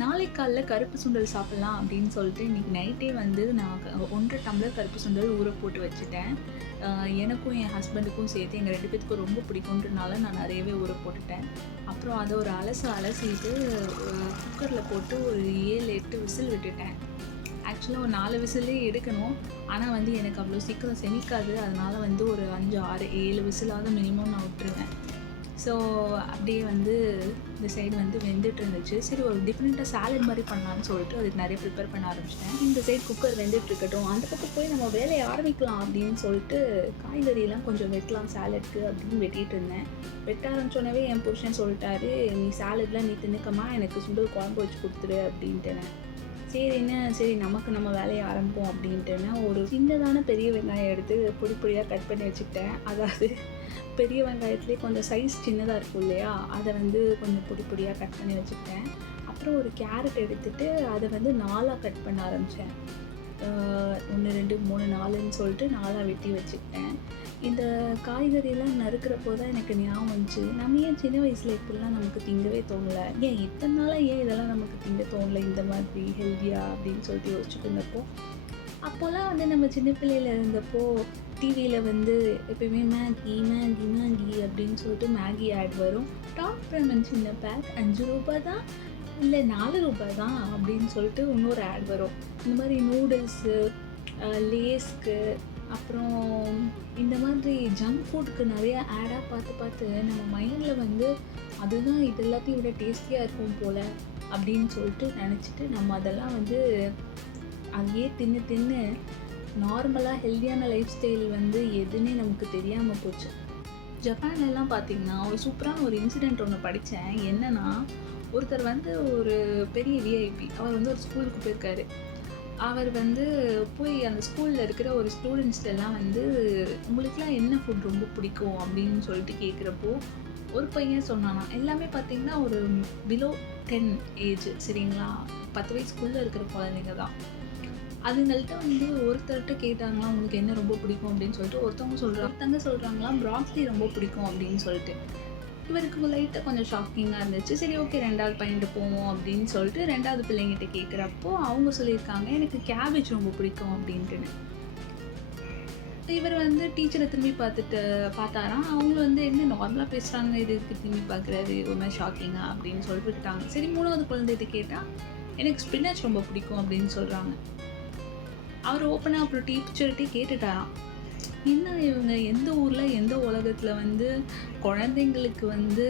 நாளைக்கு காலைல கருப்பு சுண்டல் சாப்பிட்லாம் அப்படின்னு சொல்லிட்டு இன்றைக்கி நைட்டே வந்து நான் 1½ டம்ளர் கருப்பு சுண்டல் ஊற போட்டு வச்சுட்டேன். எனக்கும் என் ஹஸ்பண்டுக்கும் சேர்த்து எங்கள் 2 பேத்துக்கும் ரொம்ப பிடிக்குன்றனால நான் நிறையவே ஊற போட்டுட்டேன். அப்புறம் அதை ஒரு அலசிட்டு குக்கரில் போட்டு ஒரு 7, 8 விசில் விட்டுட்டேன். ஆக்சுவலாக ஒரு 4 விசிலே எடுக்கணும். ஆனால் வந்து எனக்கு அவ்வளோ சீக்கிரம் செமிக்காது. அதனால் வந்து ஒரு 5, 6, 7 விசிலாவது மினிமம் நான் விட்டுருவேன். ஸோ அப்படியே வந்து இந்த சைடு வந்து வெந்துட்டு இருந்துச்சு. சரி, ஒரு டிஃப்ரெண்ட்டாக சாலட் மாதிரி பண்ணலான்னு சொல்லிட்டு அதுக்கு நிறைய ப்ரிப்பேர் பண்ண ஆரம்பிச்சிட்டேன். இந்த சைடு குக்கர் வெந்துட்டு இருக்கட்டும், அந்த பக்கம் போய் நம்ம வேலையை ஆரம்பிக்கலாம் அப்படின்னு சொல்லிட்டு காய்கறியெல்லாம் கொஞ்சம் வெட்டலாம் சாலட்க்கு அப்படின்னு வெட்டிகிட்டு இருந்தேன். வெட்ட ஆரம்பிச்சோன்னே என் புருஷன் சொல்லிட்டாரு, நீ சாலட்லாம் நீ தின்னுக்கமா, எனக்கு சுண்டல் குழம்பு வச்சு கொடுத்துரு அப்படின்ட்டுனேன். சரி நம்ம வேலையை ஆரம்பிப்போம் அப்படின்ட்டுன்னு ஒரு சின்னதான பெரிய வெங்காயம் எடுத்து பொடியாக கட் பண்ணி வச்சுக்கிட்டேன். அதாவது பெரிய வெங்காயத்துலேயே கொஞ்சம் சைஸ் சின்னதாக இருக்கும் இல்லையா, அதை வந்து கொஞ்சம் பொடியாக கட் பண்ணி வச்சுக்கிட்டேன். அப்புறம் ஒரு கேரட் எடுத்துகிட்டு அதை வந்து 4ஆக கட் பண்ண ஆரம்பித்தேன். 1, 2, 3, 4ன்னு சொல்லிட்டு 4ஆக வெட்டி வச்சுக்கிட்டேன். இந்த காய்கறியெல்லாம் நறுக்கிறப்போ தான் எனக்கு ஞாபகம் வந்துச்சு, நம்ம ஏன் சின்ன வயசில் இப்படிலாம் நமக்கு திங்கவே தோணலை, ஏன் இத்தனை நாளாக ஏன் இதெல்லாம் நமக்கு திங்க தோணலை இந்த மாதிரி ஹெல்த்தியாக அப்படின்னு சொல்லிட்டு யோசிச்சுட்டு இருந்தப்போ, அப்போல்லாம் வந்து நம்ம சின்ன பிள்ளையில் இருந்தப்போ டிவியில் வந்து எப்பயுமே மேகி அப்படின்னு சொல்லிட்டு மேகி ஆட் வரும். டாப் ரெமன் சின்ன பேக் 5 ரூபா தான், இல்லை 4 ரூபா தான் அப்படின்னு சொல்லிட்டு இன்னொரு ஆட் வரும். இந்த மாதிரி நூடுல்ஸு, லேஸ்க்கு, அப்புறம் இந்த மாதிரி ஜங்க் ஃபுட்டுக்கு நிறைய ஆடாக பார்த்து நம்ம மைண்டில் வந்து அதுதான் இது எல்லாத்தையும் விட டேஸ்டியாக இருக்கும் போல் அப்படின்னு சொல்லிட்டு நினச்சிட்டு நம்ம அதெல்லாம் வந்து அதையே தின்னு நார்மலாக ஹெல்த்தியான லைஃப் ஸ்டைல் வந்து எதுன்னே நமக்கு தெரியாமல் போச்சு. ஜப்பான்லலாம் பார்த்திங்கன்னா ஒரு சூப்பரான ஒரு இன்சிடெண்ட் ஒன்று படித்தேன். என்னென்னா, ஒருத்தர் வந்து ஒரு பெரிய விஐபி, அவர் வந்து ஒரு ஸ்கூலுக்கு போயிருக்காரு. அவர் வந்து போய் அந்த ஸ்கூலில் இருக்கிற ஒரு ஸ்டூடெண்ட்ஸ்டெல்லாம் வந்து உங்களுக்குலாம் என்ன ஃபுட் ரொம்ப பிடிக்கும் அப்படின்னு சொல்லிட்டு கேட்குறப்போ, ஒரு பையன் சொன்னானா, எல்லாமே பார்த்திங்கன்னா ஒரு பிலோ 10 ஏஜ், சரிங்களா, 10 வயசுக்குள்ளே இருக்கிற குழந்தைங்க தான். அதுங்கள்ட்ட வந்து ஒருத்தர்கிட்ட கேட்டாங்களாம், உங்களுக்கு என்ன ரொம்ப பிடிக்கும் அப்படின்னு சொல்லிட்டு. ஒருத்தவங்க சொல்கிறாங்களாம் ப்ராக்லி ரொம்ப பிடிக்கும் அப்படின்னு சொல்லிட்டு. இவருக்கு லைட்டாக கொஞ்சம் ஷாக்கிங்காக இருந்துச்சு. சரி, ஓகே, 2வது பையன்ட்டு போவோம் அப்படின்னு சொல்லிட்டு 2வது பிள்ளைங்கிட்ட கேட்குறப்போ அவங்க சொல்லியிருக்காங்க, எனக்கு கேபேஜ் ரொம்ப பிடிக்கும் அப்படின்ட்டுன்னு. இவர் வந்து டீச்சரை திரும்பி பார்த்தாராம். அவங்க வந்து என்ன நார்மலாக பேசுகிறாங்க, இதுக்கு திரும்பி பார்க்குறாரு, ஒரு மாதிரி ஷாக்கிங்காக அப்படின்னு சொல்லிட்டு விட்டாங்க. சரி, 3வது குழந்தைகிட்ட கேட்டால் எனக்கு ஸ்பினாச் ரொம்ப பிடிக்கும் அப்படின்னு சொல்கிறாங்க. அவர் ஓப்பனாக அப்புறம் டீச்சர்கிட்டே கேட்டுட்டாராம், என்ன இவங்க எந்த ஊரில் எந்த உலகத்தில் வந்து குழந்தைங்களுக்கு வந்து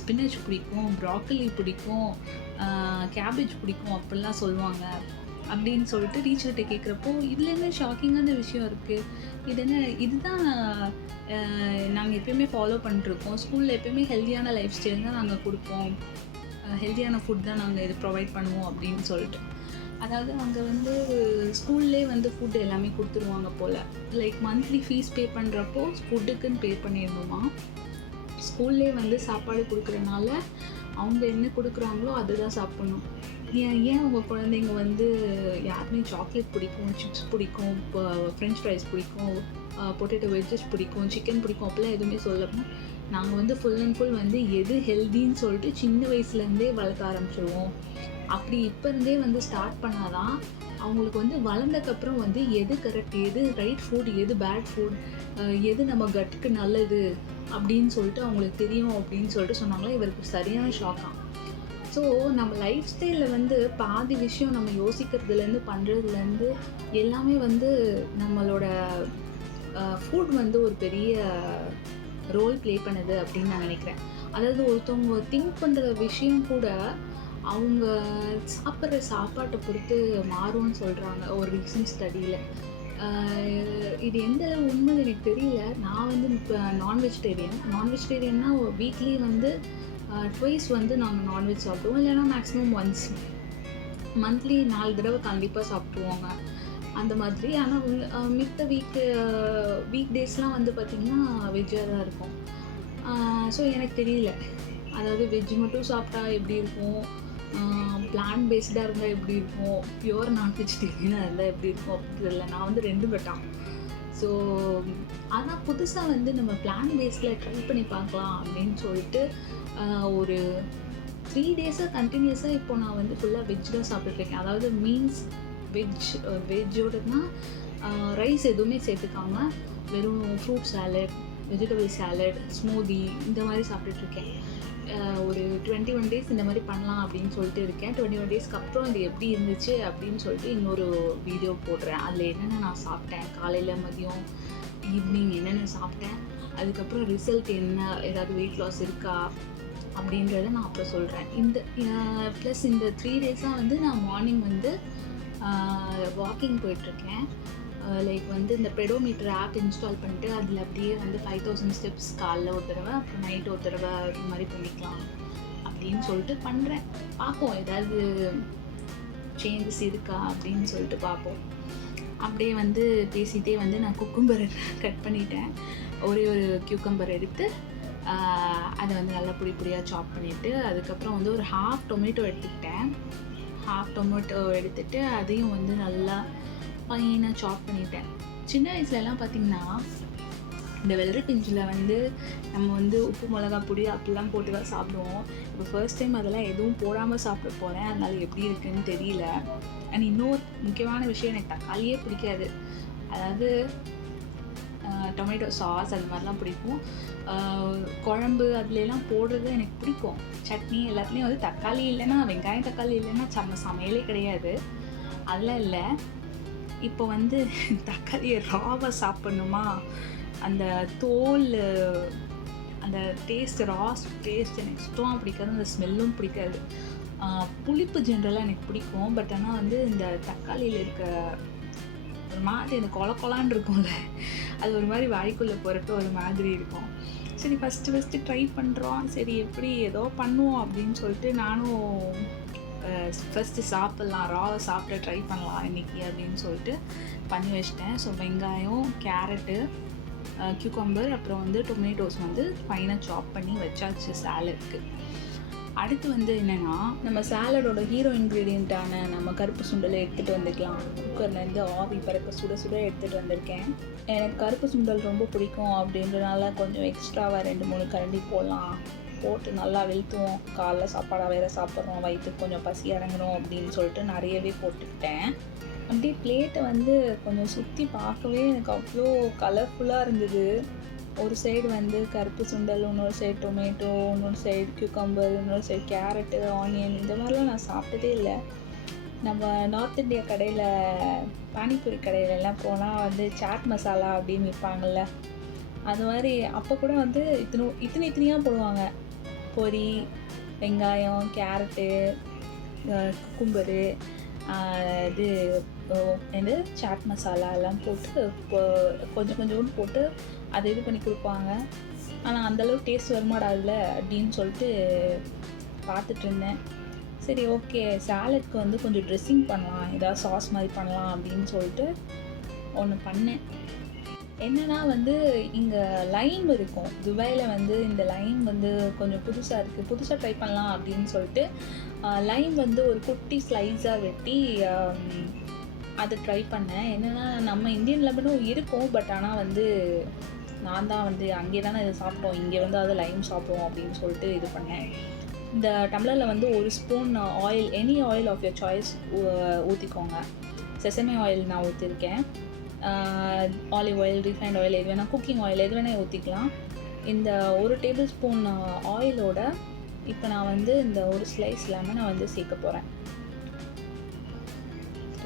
ஸ்பினச் பிடிக்கும், ப்ராக்கலி பிடிக்கும், கேபேஜ் பிடிக்கும் அப்படிலாம் சொல்லுவாங்க அப்படின்னு சொல்லிட்டு டீச்சர்கிட்ட கேட்குறப்போ, இதில் என்ன ஷாக்கிங்கான விஷயம் இருக்குது, இதுதான் நாங்கள் எப்பயுமே ஃபாலோ பண்ணிட்டுருக்கோம், ஸ்கூலில் எப்பயுமே ஹெல்த்தியான லைஃப் ஸ்டைல் தான் நாங்கள் கொடுப்போம், ஹெல்த்தியான ஃபுட் தான் நாங்கள் இது ப்ரொவைட் பண்ணுவோம் அப்படின்னு சொல்லிட்டு. அதாவது அங்கே வந்து ஸ்கூல்லே வந்து ஃபுட் எல்லாமே கொடுத்துருவாங்க போல். லைக் மந்த்லி ஃபீஸ் பே பண்ணுறப்போ ஃபுட்டுக்குன்னு பே பண்ணிடணுமா. ஸ்கூல்லே வந்து சாப்பாடு கொடுக்குறனால அவங்க என்ன கொடுக்குறாங்களோ அதுதான் சாப்பிட்ணும். ஏன் உங்கள் குழந்தைங்க வந்து யாருமே சாக்லேட் பிடிக்கும், சிப்ஸ் பிடிக்கும், இப்போ ஃப்ரெஞ்ச் ஃப்ரைஸ் பிடிக்கும், பொட்டேட்டோ வெஜ்ஜஸ் பிடிக்கும், சிக்கன் பிடிக்கும் அப்படிலாம் எதுவுமே சொல்லப்போ, நாங்கள் வந்து ஃபுல் அண்ட் ஃபுல் வந்து எது ஹெல்தின்னு சொல்லிட்டு சின்ன வயசுலேருந்தே வளர்க்க ஆரம்பிச்சிடுவோம். அப்படி இப்போ இருந்தே வந்து ஸ்டார்ட் பண்ணாதான் அவங்களுக்கு வந்து வளர்ந்தக்கப்புறம் வந்து எது கரெக்ட், எது ரைட் ஃபுட், எது பேட் ஃபுட், எது நம்ம கட்டுக்கு நல்லது அப்படின்னு சொல்லிட்டு அவங்களுக்கு தெரியும் அப்படின்னு சொல்லிட்டு சொன்னாங்களா. இவருக்கு சரியான ஷாக்காக. ஸோ நம்ம லைஃப் ஸ்டைலில் வந்து பாதி விஷயம் நம்ம யோசிக்கிறதுலேருந்து பண்ணுறதுலேருந்து எல்லாமே வந்து நம்மளோட ஃபுட் வந்து ஒரு பெரிய ரோல் ப்ளே பண்ணுது அப்படின்னு நான் நினைக்கிறேன். அதாவது ஒருத்தவங்க திங்க் பண்ணுற விஷயம் கூட அவங்க சாப்பிட்ற சாப்பாட்டை பொறுத்து மாறும்னு சொல்கிறாங்க ஒரு ரீசன்ட் ஸ்டடியில். இது எந்த அளவு உண்மை எனக்கு தெரியல. நான் வந்து இப்போ நான்வெஜிடேரியன்னா வீக்லி வந்து ட்வைஸ் வந்து நாங்கள் நான்வெஜ் சாப்பிடுவோம், இல்லைன்னா மேக்ஸிமம் ஒன்ஸ். மந்த்லி 4 தடவை கண்டிப்பாக சாப்பிடுவோங்க அந்த மாதிரி. ஆனால் மித்த வீக் டேஸ்லாம் வந்து பார்த்திங்கன்னா வெஜ்ஜாக தான் இருக்கும். ஸோ எனக்கு தெரியல, அதாவது வெஜ் மட்டும் சாப்பிட்டா எப்படி இருக்கும், பிளான் பேஸ்டாக இருந்தால் எப்படி இருக்கும், பியூர் நான்வெஜிடேரியனாக இருந்தால் எப்படி இருக்கும் அப்படின்னு தெரியல. நான் வந்து 2 கட்டான். ஸோ ஆனால் புதுசாக வந்து நம்ம பிளான் பேஸில் ட்ரை பண்ணி பார்க்கலாம் அப்படின்னு சொல்லிட்டு ஒரு 3 டேஸாக கண்டினியூஸாக இப்போ நான் வந்து ஃபுல்லாக வெஜ் தான் சாப்பிட்டுருக்கேன். அதாவது மீன்ஸ் வெஜ்ஜோடனா ரைஸ் எதுவுமே சேர்த்துக்காம வெறும் fruit salad, vegetable salad, smoothie இந்த மாதிரி சாப்பிட்டுட்ருக்கேன். ஒரு 21 டேஸ் இந்த மாதிரி பண்ணலாம் அப்படின்னு சொல்லிட்டு இருக்கேன். 21 டேஸ்க்கு அப்புறம் இது எப்படி இருந்துச்சு அப்படின்னு சொல்லிட்டு இன்னொரு வீடியோ போடுறேன். அதில் என்னென்ன நான் சாப்பிட்டேன், காலையில், மதியம், ஈவினிங் என்னென்ன சாப்பிட்டேன், அதுக்கப்புறம் ரிசல்ட் என்ன, ஏதாவது வெயிட் லாஸ் இருக்கா அப்படின்றத நான் அப்புறம் சொல்கிறேன். ப்ளஸ் இந்த 3 டேஸாக வந்து நான் மார்னிங் வந்து வாக்கிங் போயிட்டுருக்கேன். லைக் வந்து இந்த பெடோமீட்டர் ஆப் இன்ஸ்டால் பண்ணிட்டு அதில் அப்படியே வந்து 5000 ஸ்டெப்ஸ் காலைல ஒரு தடவை, அப்புறம் நைட்டு ஒரு தடவை இது மாதிரி பண்ணிக்கலாம் அப்படின்னு சொல்லிட்டு பண்ணுறேன். பார்ப்போம் ஏதாவது சேஞ்சஸ் இருக்கா அப்படின்னு சொல்லிட்டு பார்ப்போம். அப்படியே வந்து பேசிகிட்டே வந்து நான் குக்கும்பரை கட் பண்ணிட்டேன். ஒரே ஒரு கியூக்கம்பர் எடுத்து அதை வந்து நல்லா பொடியாக சாப் பண்ணிவிட்டு, அதுக்கப்புறம் வந்து ஒரு ஹாஃப் டொமேட்டோ எடுத்துக்கிட்டேன். ஹாஃப் டொமேட்டோ எடுத்துகிட்டு அதையும் வந்து நல்லா ஃபைனாக சாப் பண்ணிட்டேன். சின்ன வயசுலலாம் பார்த்திங்கன்னா இந்த வெள்ளரி பிஞ்சில் வந்து நம்ம வந்து உப்பு மிளகா பொடி அப்படிலாம் போட்டு தான் சாப்பிடுவோம். இப்போ ஃபர்ஸ்ட் டைம் அதெல்லாம் எதுவும் போடாமல் சாப்பிட போகிறேன். அதனால் எப்படி இருக்குதுன்னு தெரியல. அண்ட் இன்னொரு முக்கியமான விஷயம், எனக்கு தக்காளியே பிடிக்காது. அதாவது டொமேட்டோ சாஸ் அந்த மாதிரிலாம் பிடிக்கும். குழம்பு அதுலலாம் போடுறது எனக்கு பிடிக்கும். சட்னி எல்லாத்துலேயும் வந்து தக்காளி இல்லைன்னா, வெங்காயம் தக்காளி இல்லைன்னா சமையலே கிடையாது. அதெல்லாம் இல்லை. இப்போ வந்து தக்காளியை ராவாக சாப்பிட்ணுமா, அந்த தோல், அந்த டேஸ்ட், டேஸ்ட் எனக்கு சுத்தமாக பிடிக்காது. அந்த ஸ்மெல்லும் பிடிக்காது. புளிப்பு ஜென்ரலாக எனக்கு பிடிக்கும். பட் ஆனால் வந்து இந்த தக்காளியில் இருக்க ஒரு மாதிரி அந்த கொலான்னு இருக்கும்ல, அது ஒரு மாதிரி வாய்க்குள்ளே போகிறப்ப ஒரு மாதிரி இருக்கும். சரி ஃபஸ்ட்டு ட்ரை பண்ணுறோம், சரி எப்படி ஏதோ பண்ணுவோம் அப்படின்னு சொல்லிட்டு நானும் ஃபஸ்ட்டு சாப்பிட்லாம், ராவை சாப்பிட ட்ரை பண்ணலாம் இன்றைக்கி அப்படின்னு சொல்லிட்டு பண்ணி வச்சிட்டேன். ஸோ வெங்காயம், கேரட்டு, கியூக்கம்பர், அப்புறம் வந்து டொமேட்டோஸ் வந்து ஃபைனாக சாப் பண்ணி வச்சாச்சு சாலட்க்கு. அடுத்து வந்து என்னென்னா, நம்ம சாலடோட ஹீரோ இன்க்ரீடியண்ட்டான நம்ம கருப்பு சுண்டலை எடுத்துகிட்டு வந்துக்கலாம். குக்கர்லேருந்து ஆவி பறக்க சுட எடுத்துகிட்டு வந்திருக்கேன். எனக்கு கருப்பு சுண்டல் ரொம்ப பிடிக்கும் அப்படின்றனால கொஞ்சம் எக்ஸ்ட்ராவாக 2-3 கரண்டி போட்டு நல்லா வெளுத்துவோம். காலைல சாப்பாடாக வேறு சாப்பிட்றோம், வயிற்றுக்கு கொஞ்சம் பசி இறங்கணும் அப்படின்னு சொல்லிட்டு நிறையவே போட்டுக்கிட்டேன். அப்படியே பிளேட்டை வந்து கொஞ்சம் சுற்றி பார்க்கவே எனக்கு அவ்வளோ கலர்ஃபுல்லாக இருந்தது. ஒரு சைடு வந்து கருப்பு சுண்டல், இன்னொரு சைடு டொமேட்டோ, இன்னொரு சைடு கியூக்கம்பர், இன்னொரு சைடு கேரட்டு, ஆனியன், இந்த மாதிரிலாம் நான் சாப்பிட்டதே இல்லை. நம்ம நார்த் இந்தியா கடையில், பானிபூரி கடையிலலாம் போனால் வந்து சாட் மசாலா அப்படின்னு விற்பாங்கள்ல, அது மாதிரி அப்போ கூட வந்து இத்தனையாக போடுவாங்க. பொரி, வெங்காயம், கேரட்டு, குக்கும்பரு, இது சாட் மசாலா எல்லாம் போட்டு கொஞ்சோண்டு போட்டு அதை இது பண்ணி கொடுப்பாங்க. ஆனால் அந்தளவு டேஸ்ட் வரமாடாதுல்ல அப்படின்னு சொல்லிட்டு பார்த்துட்டு இருந்தேன். சரி ஓகே, சாலட்க்கு வந்து கொஞ்சம் ட்ரெஸ்ஸிங் பண்ணலாம், ஏதாவது சாஸ் மாதிரி பண்ணலாம் அப்படின்னு சொல்லிட்டு ஒன்று பண்ணேன். என்னென்னா வந்து இங்கே லைம் இருக்கும் துபாயில். வந்து இந்த லைம் வந்து கொஞ்சம் புதுசாக இருக்குது, புதுசாக ட்ரை பண்ணலாம் அப்படின்னு சொல்லிட்டு லைம் வந்து ஒரு குட்டி ஸ்லைஸாக வெட்டி அதை ட்ரை பண்ணேன். என்னென்னா நம்ம இந்தியன் லெமனும் இருக்கும், பட் ஆனால் வந்து நான் தான் வந்து அங்கே தானே இதை சாப்பிட்டோம், இங்கே வந்து அது லைம் சாப்பிடுவோம் அப்படின்னு சொல்லிட்டு இது பண்ணேன். இந்த டம்ளரில் வந்து 1 spoon oil, any oil of your choice ஊற்றிக்கோங்க. செசமே ஆயில் நான் ஊற்றிருக்கேன், ஆலிவ் ஆயில், ரீஃபைண்ட் ஆயில், எது வேணால், குக்கிங் ஆயில் எது வேணால் ஊற்றிக்கலாம். இந்த 1 டேபிள் ஸ்பூன் ஆயிலோட இப்போ நான் வந்து இந்த ஒரு ஸ்லைஸ் லெமனை வந்து சேர்க்க போகிறேன்.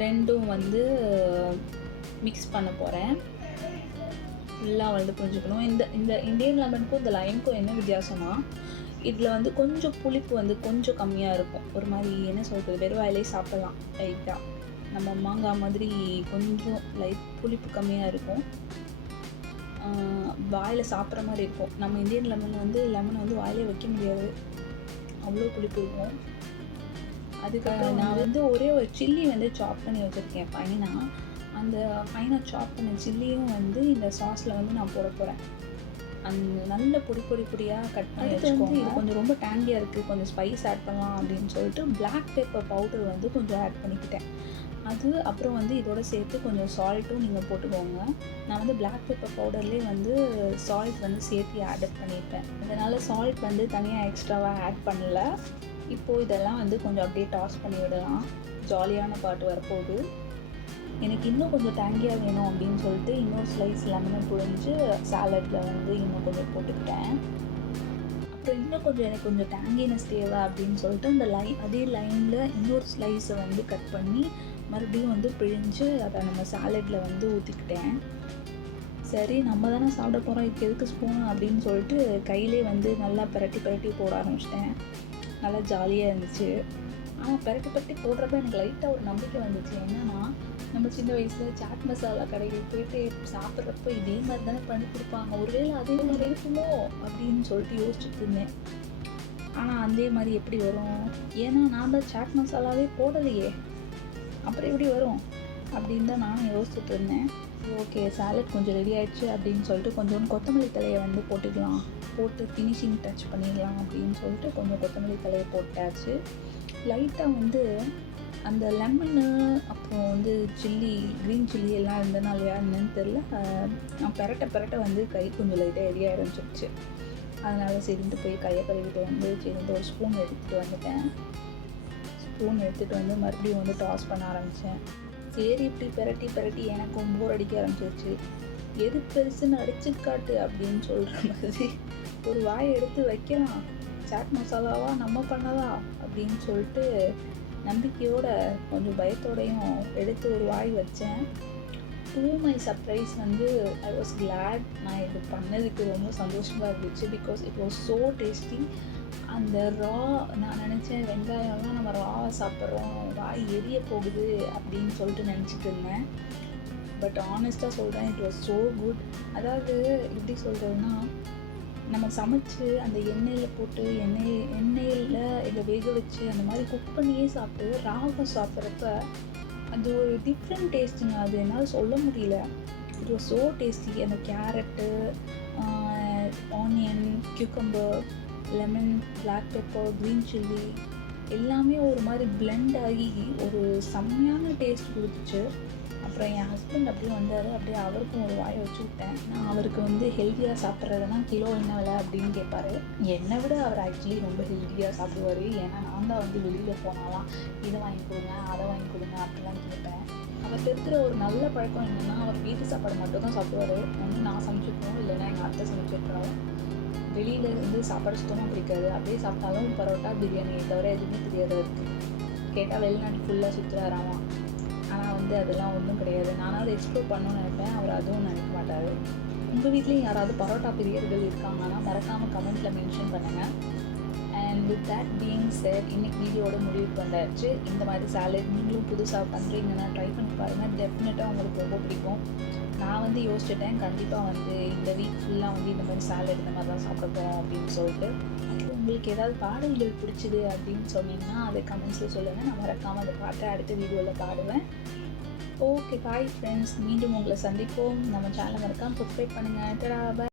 ரெண்டும் வந்து மிக்ஸ் பண்ண போகிறேன். ஃபுல்லாக வந்து புரிஞ்சுக்கணும். இந்த இந்தியன் லெமனுக்கும் இந்த லைமுக்கும் என்ன வித்தியாசம்னா, இதில் வந்து கொஞ்சம் புளிப்பு வந்து கொஞ்சம் கம்மியாக இருக்கும். ஒரு மாதிரி என்ன சொல்கிறது, வெறும் வாயிலே சாப்பிட்லாம். லைட்டாக நம்ம மாங்காய் மாதிரி கொஞ்சம் லைட் புளிப்பு கம்மியாக இருக்கும், வாயில் சாப்பிட்ற மாதிரி இருக்கும். நம்ம இந்தியன் லெமன் வந்து வாயிலே வைக்க முடியாது, அவ்வளோ புளிப்பு இருக்கும். அதுக்கப்புறம் நான் வந்து ஒரே ஒரு சில்லி வந்து சாப் பண்ணி வச்சுருக்கேன் ஃபைனாக. அந்த ஃபைனாக சாப் பண்ண சில்லியும் வந்து இந்த சாஸில் வந்து நான் போட போகிறேன். அந்த நல்ல பொடியாக கட் பண்ணி வச்சுக்கோங்க. இது கொஞ்சம் ரொம்ப டேங்கியாக இருக்குது, கொஞ்சம் ஸ்பைஸ் ஆட் பண்ணலாம் அப்படின்னு சொல்லிட்டு பிளாக் பெப்பர் பவுடர் வந்து கொஞ்சம் ஆட் பண்ணிக்கிட்டேன். அது அப்புறம் வந்து இதோட சேர்த்து கொஞ்சம் சால்ட்டும் நீங்கள் போட்டுக்கோங்க. நான் வந்து பிளாக் பெப்பர் பவுடர்லேயே வந்து சால்ட் வந்து சேர்த்து ஆட் பண்ணியிருப்பேன். அதனால் சால்ட் வந்து தனியாக எக்ஸ்ட்ராவாக ஆட் பண்ணல. இப்போது இதெல்லாம் வந்து கொஞ்சம் அப்படியே டாஸ் பண்ணி விடலாம். ஜாலியான பார்ட் வரப்போகுது. எனக்கு இன்னும் கொஞ்சம் டேங்கியாக வேணும் அப்படின்னு சொல்லிட்டு இன்னொரு ஸ்லைஸ் லெமனும் புழிஞ்சு சாலட்டில் வந்து இன்னும் கொஞ்சம் போட்டுக்கிட்டேன். அப்புறம் இன்னும் கொஞ்சம் எனக்கு கொஞ்சம் டேங்கினஸ் தேவை அப்படின்னு சொல்லிட்டு அந்த அதே லைனில் இன்னொரு ஸ்லைஸை வந்து கட் பண்ணி மறுபடியும் வந்து பிழிஞ்சு அதை நம்ம சாலட்டில் வந்து ஊற்றிக்கிட்டேன். சரி, நம்ம தானே சாப்பிட போகிறோம், இதுக்கு எதுக்கு ஸ்பூன் அப்படின்னு சொல்லிட்டு கையிலே வந்து நல்லா பிரட்டி போட ஆரம்பிச்சிட்டேன். நல்லா ஜாலியாக இருந்துச்சு. ஆனால் பிரட்டி போடுறப்ப எனக்கு லைட்டாக ஒரு நம்பிக்கை வந்துச்சு. என்னன்னா, நம்ம சின்ன வயசில் சாட் மசாலா கடைகளுக்கு போயிட்டு சாப்பிட்றப்போ இதே மாதிரி தானே பண்ணி கொடுப்பாங்க, ஒருவேளை அதே மாதிரி இருக்குமோ அப்படின்னு சொல்லிட்டு யோசிச்சுட்டு இருந்தேன். ஆனால் அதே மாதிரி எப்படி வரும்? ஏன்னா நான் தான் சாட் மசாலாவே போடலையே, அப்புறம் எப்படி வரும் அப்படின்னு தான் நானும் யோசிச்சுட்டு இருந்தேன். ஓகே, சாலட் கொஞ்சம் ரெடி ஆகிடுச்சு அப்படின்னு சொல்லிட்டு கொஞ்சோண்டு கொத்தமல்லி தலையை வந்து போட்டு ஃபினிஷிங் டச் பண்ணிடலாம் அப்படின்னு சொல்லிட்டு கொஞ்சம் கொத்தமல்லி தலையை போட்டாச்சு. லைட்டாக வந்து அந்த லெமனு அப்புறம் வந்து க்ரீன் சில்லி எல்லாம் இருந்தனாலையா என்னன்னு தெரில, நான் பெரட்ட வந்து கை கொஞ்சம் லைட்டாக எரிய ஆரம்பிச்சிருச்சு. அதனால் சரின்ட்டு போய் கையை கழுவிட்டு வந்து சரின்ட்டு ஒரு ஸ்பூன் எடுத்துகிட்டு வந்துட்டேன். ஸ்பூன் எடுத்துகிட்டு வந்து மறுபடியும் வந்து டாஸ் பண்ண ஆரம்பித்தேன். சரி, இப்படி பெரட்டி எனக்கும் போர் அடிக்க ஆரம்பிச்சிருச்சு. எது பெருசுன்னு அடிச்சு காட்டு அப்படின்னு சொல்கிற மாதிரி ஒரு வாயை எடுத்து வைக்கலாம், சாட் மசாலாவா நம்ம பண்ணதா அப்படின்னு சொல்லிட்டு நம்பிக்கையோட கொஞ்சம் பயத்தோடையும் எடுத்து ஒரு வாய் வச்சேன். டு மை சர்ப்ரைஸ் வந்து ஐ வாஸ் கிளாட். நான் இது பண்ணதுக்கு ரொம்ப சந்தோஷமாக இருந்துச்சு. Because it was so tasty. அந்த நான் நினச்சேன் வெங்காயம்லாம் நம்ம ராவாக சாப்பிட்றோம், வாய் எரிய போகுது அப்படின்னு சொல்லிட்டு நினச்சிட்டு இருந்தேன். பட் ஆனஸ்ட்டாக சொல்கிறேன், இட் வாஸ் ஸோ குட். அதாவது எப்படி சொல்கிறதுனா, நம்ம சமைச்சு அந்த எண்ணெயில் போட்டு எண்ணெயில் இதை வேக வச்சு அந்த மாதிரி குக் பண்ணியே சாப்பிட்டு ராவாக சாப்பிட்றப்ப அது ஒரு டிஃப்ரெண்ட் டேஸ்ட்டுங்க. அது என்னால் சொல்ல முடியல. It was so tasty. அந்த carrot, onion, cucumber, lemon, black pepper, green chilli எல்லாமே ஒரு மாதிரி பிளெண்ட் ஆகி ஒரு செம்மையான டேஸ்ட் கொடுத்துச்சு. அப்புறம் என் ஹஸ்பண்ட் அப்படியே வந்தார். அப்படியே அவருக்கும் ஒரு வாயை வச்சு விட்டேன். நான் அவருக்கு வந்து ஹெல்த்தியாக சாப்பிட்றதுனா கிலோ என்ன விலை அப்படின்னு கேட்பார். என்னை விட அவர் ஆக்சுவலி ரொம்ப ஹெல்த்தியாக சாப்பிடுவார். ஏன்னா நான் தான் வந்து வெளியில் போனாலாம் இதை வாங்கி கொடுங்க அதை வாங்கி கொடுங்க அப்படிலாம் கேட்பேன். அவருக்கு இருக்கிற ஒரு நல்ல பழக்கம் என்னென்னா, அவர் வீட்டு சாப்பாடு மட்டும் தான் சாப்பிடுவார். ஒன்று நான் சமைச்சிருக்கணும், இல்லைன்னா எங்கள் அத்தை சமைச்சிருக்கணும். வெளியில் இருந்து சாப்பாடு சுத்தமாக பிடிக்காது. அப்படியே சாப்பிட்டாலும் பரோட்டா, பிரியாணி தவிர எதுவுமே தெரியாது அவருக்கு. கேட்டால் வெளிநாடு ஃபுல்லாக சுற்றுறாராமா. ஆனால் வந்து அதெல்லாம் ஒன்றும் கிடையாது. நானாவது எக்ஸ்ப்ளோர் பண்ணணும்னு நினைப்பேன், அவர் அதுவும் நினைக்க மாட்டார். உங்கள் வீட்லேயும் யாராவது பரோட்டா பிரியர்கள் இருக்காங்கன்னா மறக்காமல் கமெண்ட்டில் மென்ஷன் பண்ணுங்கள். And with that being set, இன்றைக்கி வீடியோட முடிவுக்கு வந்தாச்சு. இந்த மாதிரி சாலட் நீங்களும் புதுசாக பண்ணுறீங்கன்னா ட்ரை பண்ணி பாருங்கள். டெஃபினட்டாக உங்களுக்கு ரொம்ப பிடிக்கும். நான் வந்து யோசிச்சுட்டேன், கண்டிப்பாக வந்து இந்த வீக் ஃபுல்லாக வந்து இந்த மாதிரி சாலட் இந்த மாதிரி தான் சாப்பிட போகிறோம் அப்படின்னு சொல்லிட்டு. உங்களுக்கு ஏதாவது பாடல்கள் பிடிச்சிது அப்படின்னு சொன்னீங்கன்னா அதை கமெண்ட்ஸில் சொல்லுங்கள். நான் மறக்காமல் அதை பாட்டை அடுத்த வீடியோவில் பாடுவேன். ஓகே, பாய் ஃப்ரெண்ட்ஸ், மீண்டும் உங்களை சந்திப்போம். நம்ம சேனலை மறக்காமல் சப்ஸ்கிரைப் பண்ணுங்கள். டடா, பாய்.